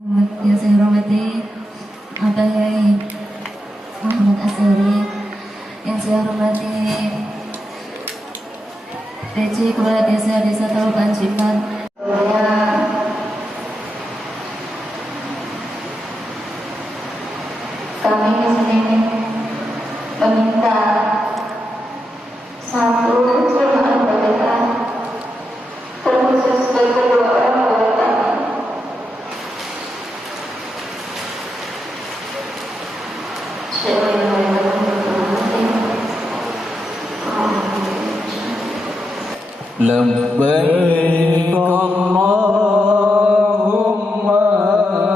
Yang saya hormati Abah Yai Muhammad Azhari, yang saya hormati PJ Kepala Desa Taluban Cipat, kami di sini meminta satu jemaah ibadah terkhusus bagi kedua orang tua kami. لبيك اللهم لبيك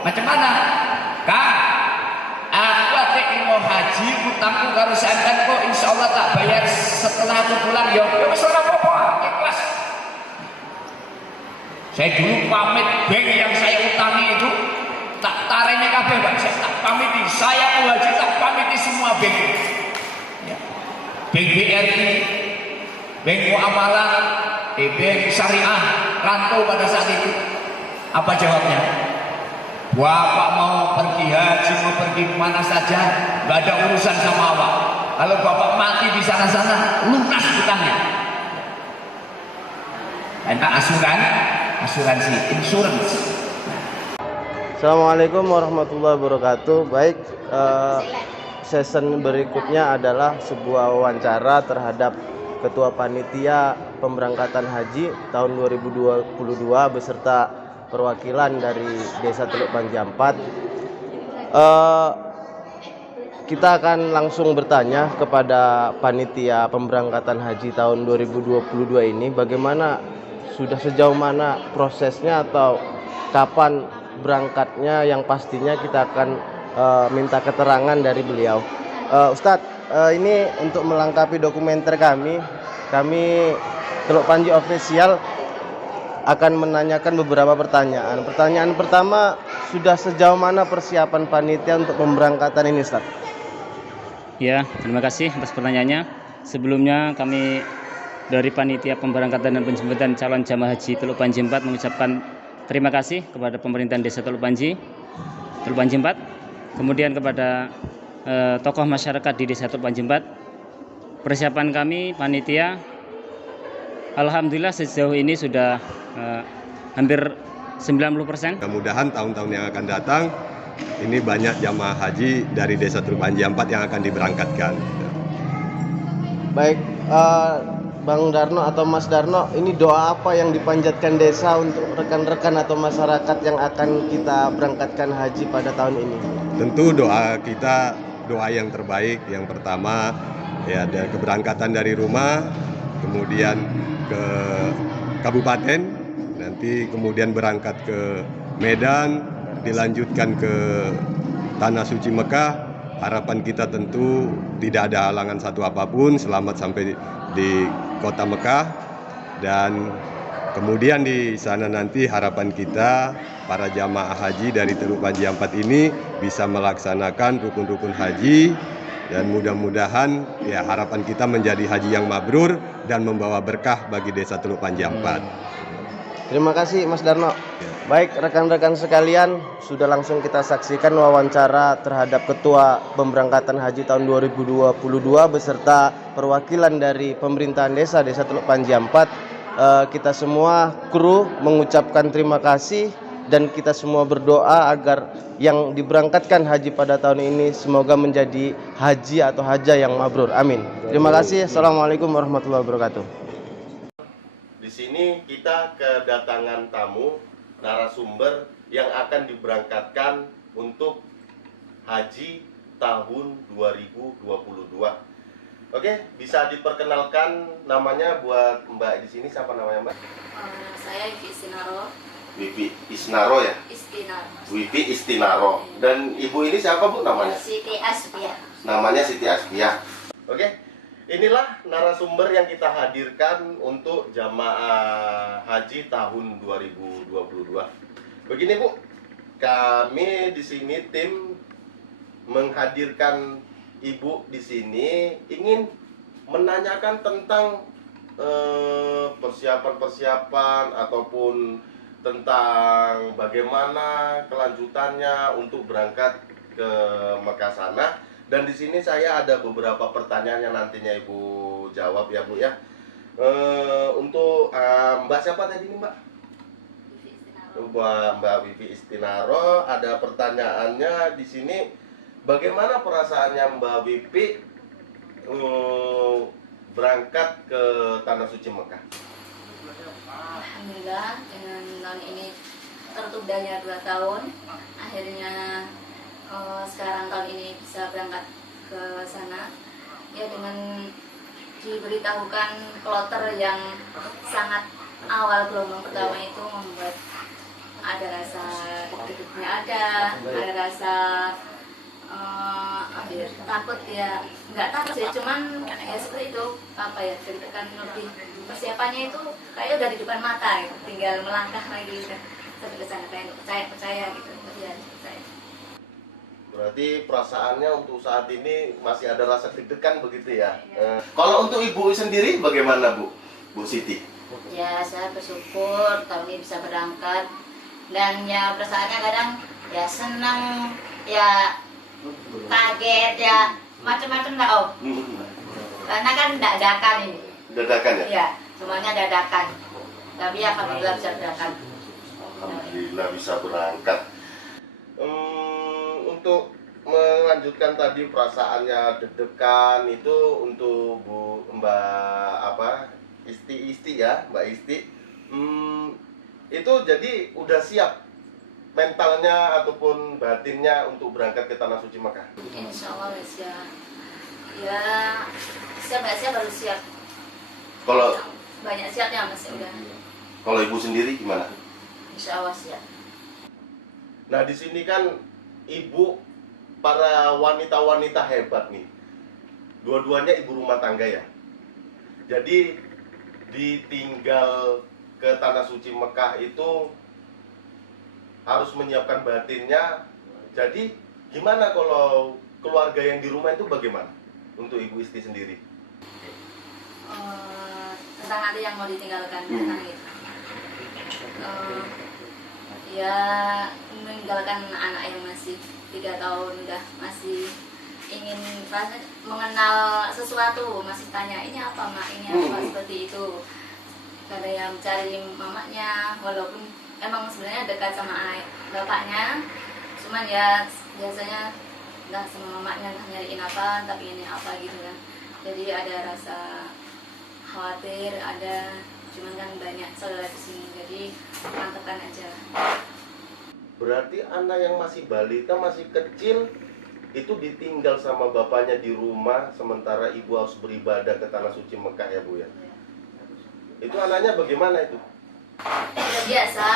macam mana? Kak, aku ate mau haji, utangku karo sampean kok insyaallah tak bayar setelah aku pulang ya. Ya wis ora apa-apa, ikhlas. Saya dulu pamit bank yang saya utangi itu tak tarene kabeh, Pak. Saya tak pamiti, saya mau haji tak pamiti semua bank. Ya. Bank BRI, Bank Muamalah, Bank Syariah, Rantau pada saat itu. Apa jawabnya? Bapak mau pergi haji, mau pergi kemana saja, gak ada urusan sama awak. Kalau bapak mati di sana-sana, lunas hutangnya. Enak asuransi, insurance. Assalamualaikum warahmatullahi wabarakatuh. Baik, season berikutnya adalah sebuah wawancara terhadap Ketua Panitia Pemberangkatan Haji tahun 2022 beserta perwakilan dari Desa Teluk Panji 4. Kita akan langsung bertanya kepada Panitia Pemberangkatan Haji tahun 2022 ini bagaimana, sudah sejauh mana prosesnya atau kapan berangkatnya, yang pastinya kita akan minta keterangan dari beliau. Ustadz, ini untuk melengkapi dokumenter kami Teluk Panji Official akan menanyakan beberapa pertanyaan. Pertanyaan pertama, sudah sejauh mana persiapan panitia untuk pemberangkatan ini, Ustaz? Ya, terima kasih atas pertanyaannya. Sebelumnya kami dari Panitia Pemberangkatan dan Penjemputan Calon Jamaah Haji Teluk Panji 4 mengucapkan terima kasih kepada pemerintahan Desa Teluk Panji 4, kemudian kepada tokoh masyarakat di Desa Teluk Panji 4. Persiapan kami panitia alhamdulillah sejauh ini sudah hampir 90%. Mudah-mudahan tahun-tahun yang akan datang ini banyak jamaah haji dari Desa Teluk Panji 4 yang akan diberangkatkan. Baik, Bang Darno atau Mas Darno, ini doa apa yang dipanjatkan desa untuk rekan-rekan atau masyarakat yang akan kita berangkatkan haji pada tahun ini? Tentu doa kita doa yang terbaik. Yang pertama ya ada keberangkatan dari rumah, kemudian ke kabupaten, nanti kemudian berangkat ke Medan, dilanjutkan ke Tanah Suci Mekah. Harapan kita tentu tidak ada halangan satu apapun, selamat sampai di kota Mekah. Dan kemudian di sana nanti harapan kita para jamaah haji dari Teluk Panji 4 ini bisa melaksanakan rukun-rukun haji, dan mudah-mudahan ya harapan kita menjadi haji yang mabrur dan membawa berkah bagi Desa Teluk Panji 4. Terima kasih Mas Darno. Baik rekan-rekan sekalian, sudah langsung kita saksikan wawancara terhadap Ketua Pemberangkatan Haji tahun 2022 beserta perwakilan dari pemerintahan Desa Teluk Panji 4. Kita semua kru mengucapkan terima kasih dan kita semua berdoa agar yang diberangkatkan haji pada tahun ini semoga menjadi haji atau haja yang mabrur. Amin. Terima kasih. Assalamualaikum warahmatullahi wabarakatuh. Di sini kita kedatangan tamu narasumber yang akan diberangkatkan untuk haji tahun 2022. Oke, bisa diperkenalkan namanya buat Mbak di sini, siapa namanya Mbak? Saya Wifi Istinaro. Wifi Isnaro ya? Wifi Istinaro. Dan ibu ini siapa Bu namanya? Siti Asbia. Namanya Siti Asbia. Oke, inilah narasumber yang kita hadirkan untuk jamaah haji tahun 2022. Begini Bu, kami di sini tim menghadirkan Ibu di sini ingin menanyakan tentang persiapan-persiapan ataupun tentang bagaimana kelanjutannya untuk berangkat ke Mekah sana. Dan di sini saya ada beberapa pertanyaan yang nantinya Ibu jawab ya Bu ya. Untuk Mbak siapa tadi nih Mbak? Mbak Wifi Istinaro, ada pertanyaannya di sini. Bagaimana perasaannya Mbak Wifi berangkat ke Tanah Suci Mekah? Alhamdulillah dengan tahun ini tertundanya 2 tahun, akhirnya sekarang tahun ini bisa berangkat ke sana. Ya dengan diberitahukan kloter yang sangat awal gelombang pertama itu membuat ada rasa deg-degannya, ada rasa takut ya, nggak takut sih, cuman ya seperti itu apa ya, deg-degan lebih. Persiapannya itu kayak udah di depan mata gitu, tinggal melangkah lagi udah sampai ke sana, kayak percaya gitu ya, percaya. Berarti perasaannya untuk saat ini masih ada rasa deg-degan begitu ya? Kalau untuk Ibu sendiri bagaimana Bu Siti? Ya saya bersyukur tahun ini bisa berangkat, dan ya perasaannya kadang ya senang, ya kaget, ya macam-macam lah Om. Karena kan dadakan ini. Dadakan ya? Iya, semuanya dadakan. Tapi alhamdulillah bisa berangkat. Alhamdulillah bisa berangkat. Untuk melanjutkan tadi perasaannya deg-degan itu untuk Mbak Isti ya, Mbak Isti. Itu jadi udah siap mentalnya ataupun batinnya untuk berangkat ke Tanah Suci Mekah? Insya Allah siap. Ya siap nggak siap harus siap. Kalau banyak siapnya Mas udah. Kalau Ibu sendiri gimana? Insya Allah siap. Nah di sini kan Ibu para wanita-wanita hebat nih. Dua-duanya ibu rumah tangga ya. Jadi ditinggal ke Tanah Suci Mekah itu harus menyiapkan batinnya. Jadi gimana kalau keluarga yang di rumah itu bagaimana untuk Ibu Isti sendiri? Tentang nanti yang mau ditinggalkan tentang itu. Ya meninggalkan anak yang masih 3 tahun udah masih ingin mengenal sesuatu, masih tanya ini apa mak, ini apa, seperti itu. Ada yang mencari mamanya, walaupun emang sebenarnya dekat sama bapaknya, Cuman ya biasanya nggak sama mamanya nggak nyariin apa, tapi ini apa gitu kan. Jadi ada rasa khawatir, ada, cuman kan banyak saudara di sini, jadi mantepkan aja. Berarti anak yang masih balita, masih kecil, itu ditinggal sama bapaknya di rumah, sementara ibu harus beribadah ke Tanah Suci Mekah ya Bu ya? Itu anaknya bagaimana itu? Udah biasa,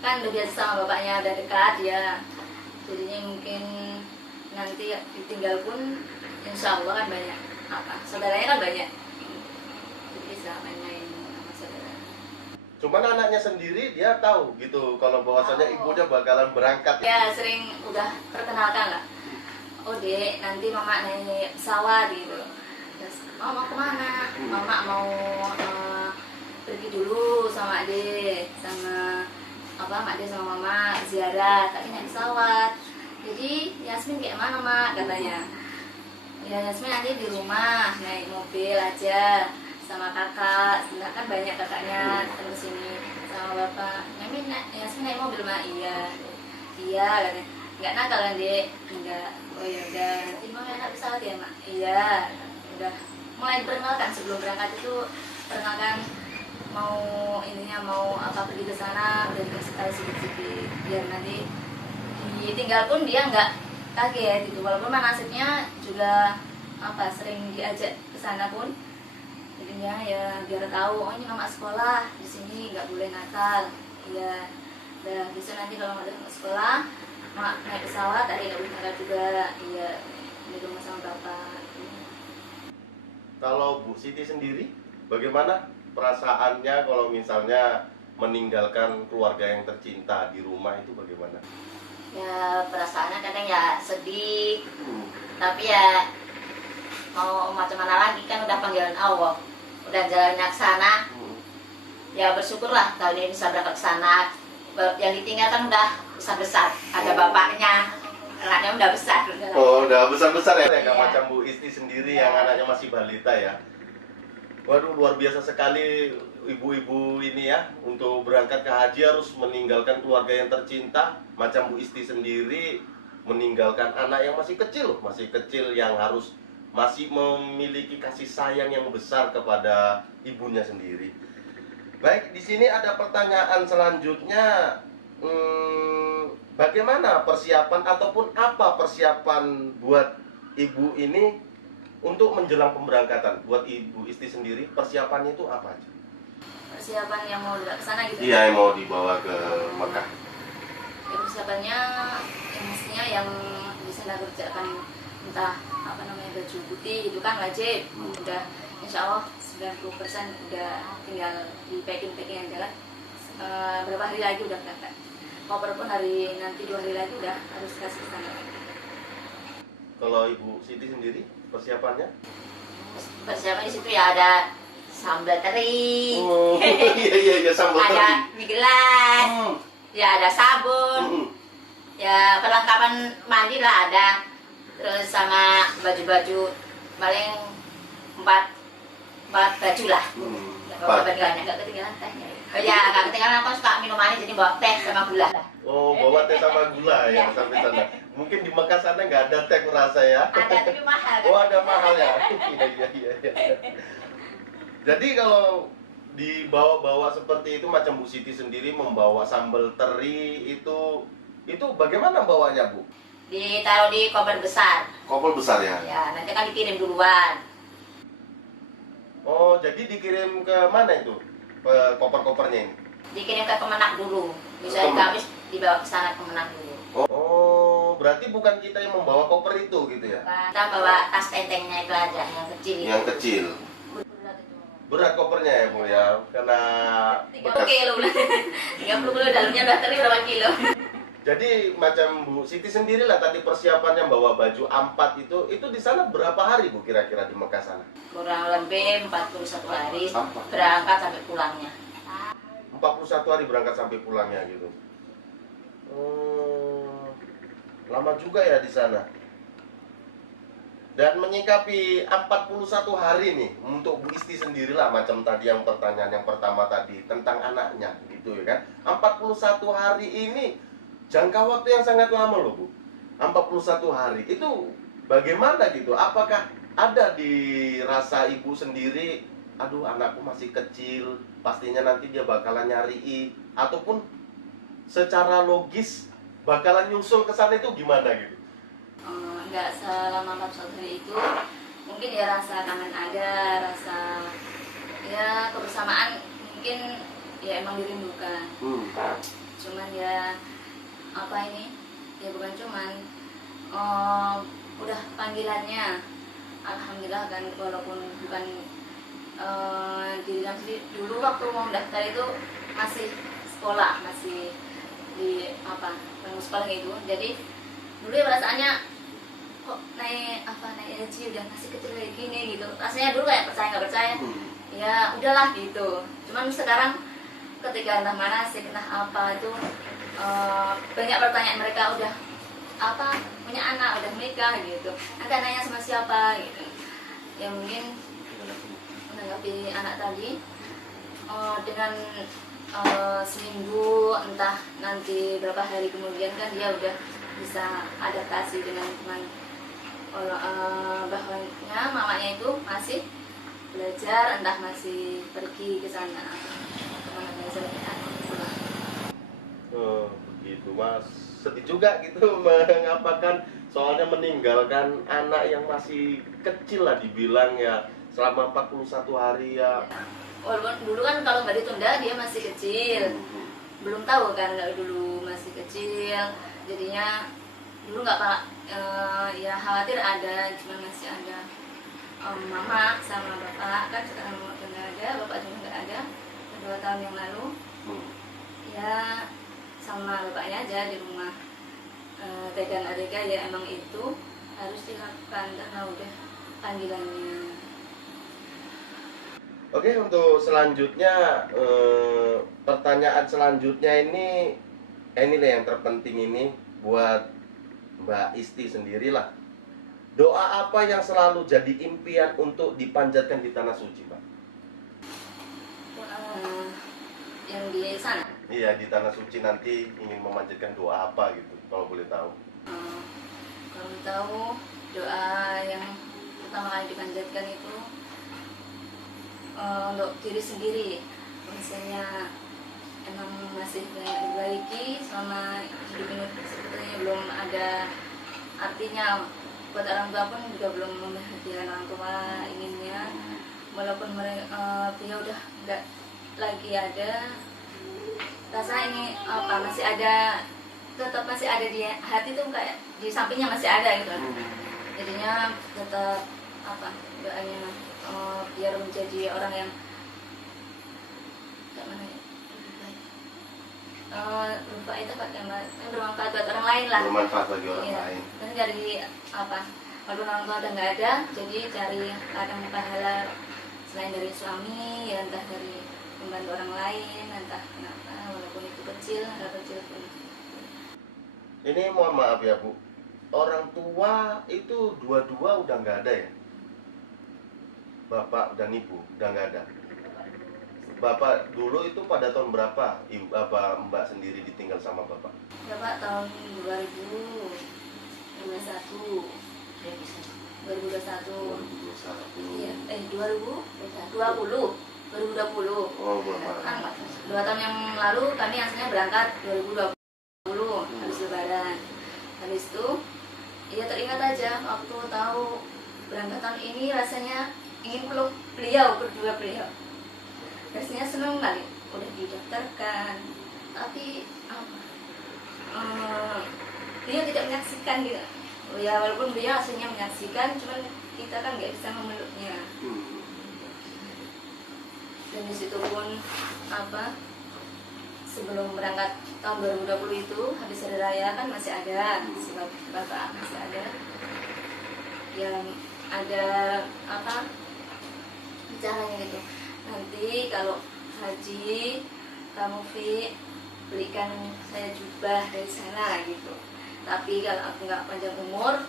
kan udah biasa sama bapaknya, udah dekat ya. Jadinya mungkin nanti ditinggal pun insya Allah kan banyak apa, saudaranya kan banyak, jadi bisa main-main sama saudara. Cuman anaknya sendiri dia tahu gitu kalau bahwasanya ibunya bakalan berangkat. Ya sering udah perkenalkan lah. Oh dek, nanti mama naik pesawat gitu. Terus, mau kemana? Mama mau pergi dulu sama adek, sama apa, mak adek sama mama ziarah, tapi naik pesawat. Jadi Yasmin kayak mana mak katanya? Ya Yasmin nanti di rumah naik mobil aja sama kakak, sebenarnya kan banyak kakaknya terus sini sama bapak. Yasmin naik mobil mak, iya katanya. Nggak nakal kan dek? Enggak. Oh ya udah, nanti mau naik pesawat ya mak? Iya. Udah mulai perkenalkan, sebelum berangkat itu perkenalkan mau ininya mau apa, pergi ke sana udah dikasih tahu sedikit-sedikit biar nanti ditinggal pun dia nggak kaget gitu, walaupun nasibnya juga apa sering diajak ke sana pun jadinya ya biar tahu, oh ini mama sekolah di sini nggak boleh nakal ya. Dan bisa nanti kalau nggak sekolah mak naik pesawat ada nggak boleh nakal juga, iya di rumah sama bapak. Kalau Bu Siti sendiri bagaimana perasaannya kalau misalnya meninggalkan keluarga yang tercinta di rumah itu bagaimana? Ya perasaannya kadang ya sedih, tapi ya mau macam mana lagi, kan udah panggilan Allah, udah jalannya ke sana, ya bersyukurlah tahun ini bisa berangkat ke sana. Yang ditinggalkan udah besar-besar, ada bapaknya, anaknya udah besar. Oh, udah besar-besar ya? Nggak Iya. macam Bu Isti sendiri yang anaknya masih balita ya? Waduh, luar biasa sekali ibu-ibu ini ya. Untuk berangkat ke haji harus meninggalkan keluarga yang tercinta. Macam Bu Isti sendiri meninggalkan anak yang masih kecil yang harus masih memiliki kasih sayang yang besar kepada ibunya sendiri. Baik, di sini ada pertanyaan selanjutnya. Bagaimana persiapan ataupun apa persiapan buat ibu ini untuk menjelang pemberangkatan? Buat Ibu Isti sendiri persiapannya itu apa aja? Persiapan yang mau ke sana gitu. Iya, yang mau dibawa ke Mekah. Ya persiapannya yang mestinya yang bisa kita kerjakan, entah apa namanya baju putih itu kan wajib. Udah insya Allah 90% udah tinggal di packing aja kan. Berapa hari lagi udah berangkat. Koper pun nanti 2 hari lagi udah harus kasih ke sana. Kalau Ibu Siti sendiri persiapannya? Persiapan di situ ya ada sambal teri, Oh, iya sambal teri. ada mie gelas, ya ada sabun, ya perlengkapan mandi lah ada, terus sama baju-baju paling 4 baju lah. Kalau ketinggalan nggak ketinggalan tehnya. Oh ya nggak ketinggalan, aku suka minum manis jadi bawa teh sama gula. Oh, bawa teh sama gula ya sampai sana. Mungkin di Mekah sana nggak ada teh kurasa ya. Ada tapi mahal kan? Oh, ada mahal ya. Iya. Jadi kalau dibawa-bawa seperti itu, macam Bu Siti sendiri membawa sambal teri itu bagaimana bawanya Bu? Ditaruh di koper besar. Koper besar ya? Ya nanti kan dikirim duluan. Oh, jadi dikirim ke mana itu? Koper-kopernya ini? Dikirim ke Kemenak dulu. Bisa habis dibawa ke sana Kemenak dulu. Oh, berarti bukan kita yang membawa koper itu gitu ya? Kita bawa tas tentengnya itu aja yang kecil. Yang kecil. Berat kopernya ya Bu ya, karena 30 kilo. 30 kilo dalamnya udah teri berapa kilo? Jadi macam Bu Siti sendiri lah tadi persiapannya bawa baju ampat itu di sana berapa hari Bu kira-kira di Mekah sana? Kurang lebih 41 hari Apa? berangkat sampai pulangnya. 41 hari berangkat sampai pulangnya gitu. Lama juga ya di sana. Dan menyikapi 41 hari nih untuk Bu Isti sendirilah, macam tadi yang pertanyaan yang pertama tadi tentang anaknya gitu ya kan. 41 hari ini jangka waktu yang sangat lama loh Bu, 41 hari. Itu bagaimana gitu? Apakah ada di rasa ibu sendiri, aduh anakku masih kecil, pastinya nanti dia bakalan nyari, ataupun secara logis bakalan nyusul ke sana itu gimana gitu? Nggak selama 41 hari itu, mungkin ya rasa kangen ada, rasa ya kebersamaan mungkin ya emang dirindukan. Cuman ya apa ini, ya bukan cuman udah panggilannya, alhamdulillah kan, walaupun bukan diri kami sendiri. Dulu waktu mau daftar itu masih sekolah, masih di apa bangku sekolah gitu. Jadi dulu ya perasaannya kok naik haji udah masih kecil kayak gini gitu. Rasanya dulu kayak percaya nggak percaya, ya udahlah gitu. Cuman sekarang ketika entah mana sih entah apa itu banyak pertanyaan mereka, udah apa punya anak, udah menikah gitu, nanti anaknya sama siapa gitu. Ya mungkin menanggapi anak tadi dengan seminggu entah nanti berapa hari kemudian kan dia udah bisa adaptasi dengan teman, bahwanya mamanya itu masih belajar, entah masih pergi ke sana kemana belajar. Begitu Mas, sedih juga gitu mengapakan, soalnya meninggalkan anak yang masih kecil lah dibilang ya, selama 41 hari ya. Walaupun dulu kan kalau nggak ditunda dia masih kecil, belum tahu kan, dulu masih kecil, jadinya dulu nggak pak, ya khawatir ada, cuma masih ada mama sama bapak, kan sekarang mama udah nggak ada, bapak juga nggak ada, 2 tahun yang lalu. Ya sama bapaknya aja di rumah, pegang adega ya emang itu harus dilakukan karena udah panggilannya. Oke, untuk selanjutnya pertanyaan selanjutnya ini yang terpenting ini buat Mbak Isti sendirilah. Doa apa yang selalu jadi impian untuk dipanjatkan di tanah suci, Mbak? Yang di sana? Iya, di tanah suci nanti ingin memanjatkan doa apa gitu, kalau boleh tahu. Kalau tahu doa yang pertama kali dipanjatkan itu untuk diri sendiri, misalnya emang masih banyak diperbaiki selama hidup ini, sebetulnya belum ada artinya. Buat orang tua pun juga belum membahagiakan orang tua inginnya, walaupun mereka dia udah nggak lagi ada, rasa ini apa masih ada, tetap masih ada di hati tuh, kayak di sampingnya masih ada gitu. Jadinya tetap apa doanya biar menjadi orang yang kayak mana ya, lupa itu apa yang bermanfaat buat orang lain lah, Bermanfaat bagi orang iya. lain. Dan dari apa, walaupun orang tua udah nggak ada, jadi cari ladang pahala selain dari suami, ya entah dari membantu orang lain, entah kenapa, walaupun itu kecil, nggak kecil pun. Ini mohon maaf ya Bu, orang tua itu dua-dua udah nggak ada ya? Bapak dan Ibu udah nggak ada. Bapak dulu itu pada tahun berapa Ibu, apa Mbak sendiri ditinggal sama Bapak? Bapak tahun 2021. 2021. Iya, 2020. Oh, Bapak. Kan 2 tahun yang lalu kami aslinya berangkat 2020 habis lebaran. Habis itu ya teringat aja waktu tahu berangkat tahun ini, rasanya ingin peluk beliau, berdua beliau. Rasanya senang kali, udah didaftarkan, tapi apa? Dia tidak menyaksikan gitu. Ya walaupun dia aslinya menyaksikan, cuman kita kan nggak bisa memeluknya. Dan disitu pun apa? Sebelum berangkat tahun 2020 itu habis hari raya kan masih ada, sebab bapak masih ada. Yang ada apa? Bicaranya gitu. Nanti kalau haji kamu belikan saya jubah dari sana gitu. Tapi kalau aku nggak panjang umur,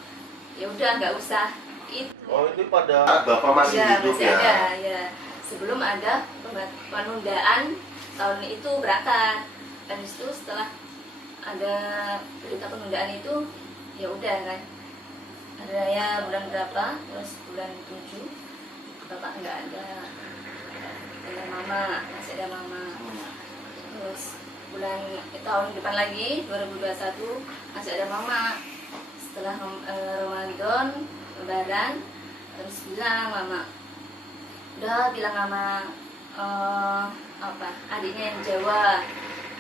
ya udah nggak usah itu. Oh, itu pada Bapak masih Ya, hidup masih ya? ada, ya. Sebelum ada penundaan tahun itu berangkat. Dan itu setelah ada berita penundaan itu ya udah kan, ada ya bulan berapa, terus bulan 7 bapak nggak ada mama, masih ada mama. Terus bulan tahun depan lagi 2021 masih ada mama. Setelah Ramadan Lebaran terus bilang mama, udah bilang sama adiknya yang Jawa,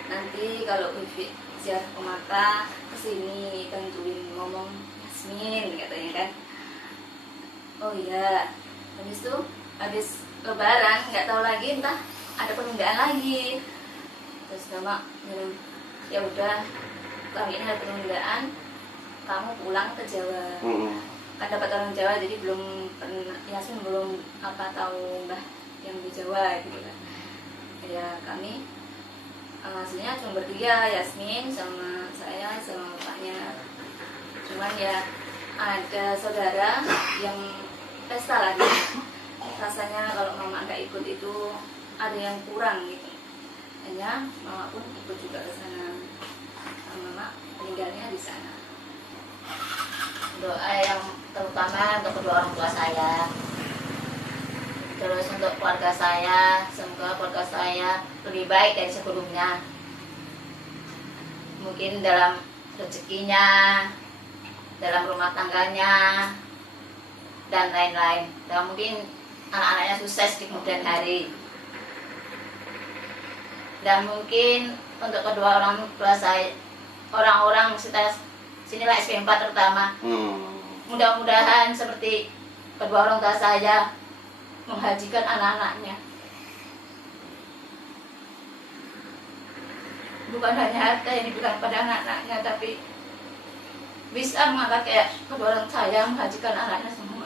nanti kalau wifi ziarah ke Makkah kesini bantuin ngomong Yasmin katanya kan. Oh iya, habis Lebaran nggak tahu lagi entah ada penundaan lagi. Terus mama bilang, ya udah kali ini ada penundaan, kamu pulang ke Jawa. Kan dapat orang Jawa, jadi belum pernah, Yasmin belum tahu mbah yang di Jawa gitu kan. Ya kami hasilnya cuma bertiga, Yasmin sama saya sama bapaknya. Cuman ya ada saudara yang pesta lagi, rasanya kalau mama nggak ikut itu ada yang kurang gitu. Hanya mama pun ikut juga ke sana, mama meninggalnya di sana. Doa yang terutama untuk kedua orang tua saya, terus untuk keluarga saya, semoga keluarga saya lebih baik dari sebelumnya, mungkin dalam rezekinya, dalam rumah tangganya, dan lain-lain, dan mungkin anak-anaknya sukses di kemudian hari. Dan mungkin untuk kedua orang tua saya, orang-orang sinilah SP4 terutama, mudah-mudahan seperti kedua orang tua saya menghajikan anak-anaknya, bukan hanya harta yang diberikan pada anak-anaknya, tapi bisa mengangkat kayak kedua orang saya menghajikan anaknya semua.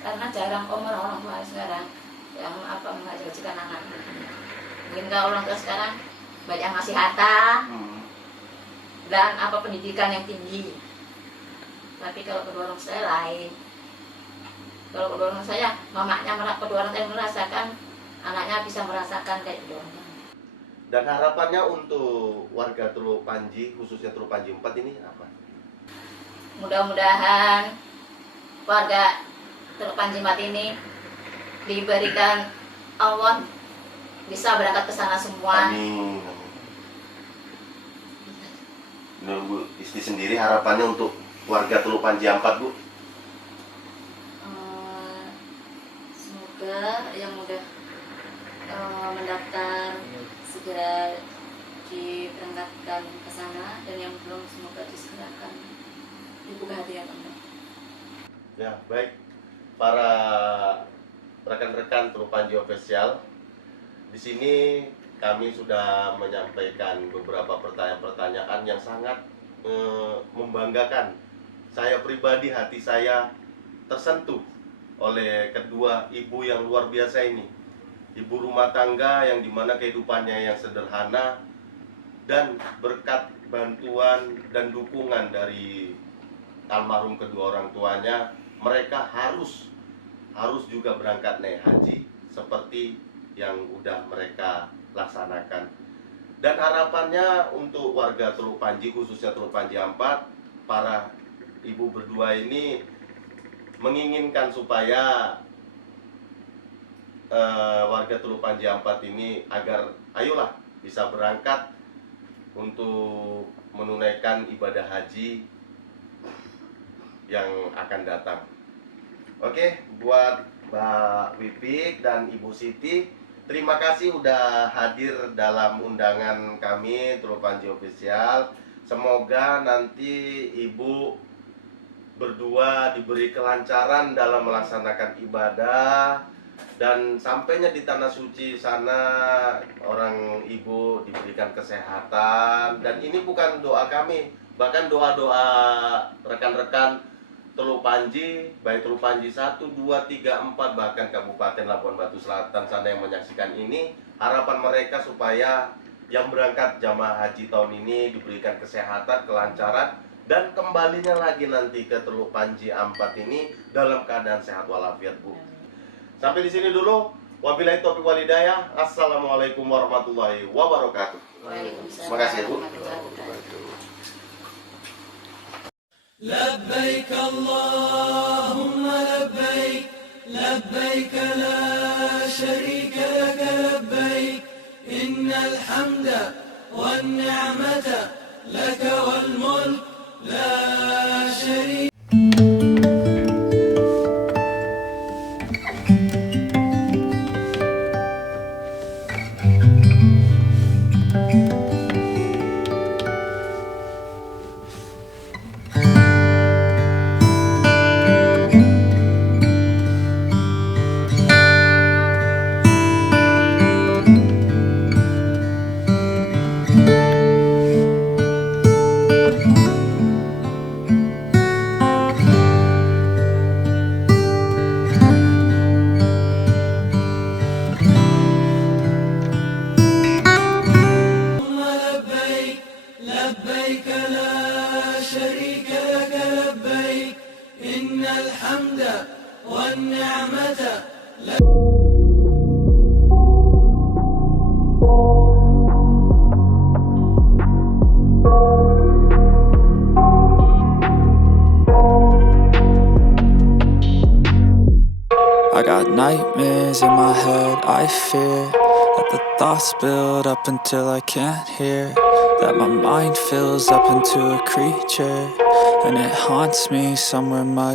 Karena jarang orang tua sekarang yang menghajikan anaknya. Mungkin kalau orang tua sekarang banyak ngasih harta dan pendidikan yang tinggi. Tapi kalau kedua orang saya lain. Kalau kedua orang saya, kedua orang saya merasakan, anaknya bisa merasakan kayak kedua orang. Dan harapannya untuk warga Teluk Panji, khususnya Teluk Panji 4 ini apa? Mudah-mudahan warga Teluk Panji 4 ini diberikan Allah bisa berangkat ke sana semua. Amin. Menurut Bu Isti sendiri harapannya untuk warga Teluk Panji 4, Bu? Semoga yang udah mendaftar segera diberangkatkan ke sana, dan yang belum semoga disegerakan dibuka hati ya teman. Ya, baik. Para rekan-rekan Teluk Panji Official, di sini kami sudah menyampaikan beberapa pertanyaan-pertanyaan yang sangat membanggakan. Saya pribadi, hati saya tersentuh oleh kedua ibu yang luar biasa ini. Ibu rumah tangga yang dimana kehidupannya yang sederhana, dan berkat bantuan dan dukungan dari almarhum kedua orang tuanya, mereka harus juga berangkat naik haji seperti yang udah mereka laksanakan. Dan harapannya untuk warga Teluk Panji, khususnya Teluk Panji 4, para ibu berdua ini menginginkan supaya warga Teluk Panji 4 ini agar ayolah bisa berangkat untuk menunaikan ibadah haji yang akan datang. Oke, buat Mbak Wipik dan Ibu Siti, terima kasih udah hadir dalam undangan kami Teluk Panji Official. Semoga nanti Ibu berdua diberi kelancaran dalam melaksanakan ibadah, dan sampainya di tanah suci sana orang ibu diberikan kesehatan. Dan ini bukan doa kami, bahkan doa-doa rekan-rekan Teluk Panji, baik Teluk Panji 1, 2, 3, 4, bahkan Kabupaten Labuan Batu Selatan sana yang menyaksikan ini, harapan mereka supaya yang berangkat jamaah haji tahun ini diberikan kesehatan, kelancaran, dan kembalinya lagi nanti ke Teluk Panji 4 ini dalam keadaan sehat walafiat, Bu. Sampai di sini dulu Wabillahi taufiq wal hidayah. Assalamualaikum warahmatullahi wabarakatuh. Waalaikumsalam Terima kasih, Bu. warahmatullahi wabarakatuh. لبيك اللهم لبيك لبيك لا شريك لك لبيك إن الحمد والنعمة لك والملك لا شريك. لبيك لا شريك لك لبيك إن الحمد والنعمة لك. I got nightmares in my head, I fear that the thoughts build up until I can't hear, that my mind fills up into a creature, and it haunts me somewhere much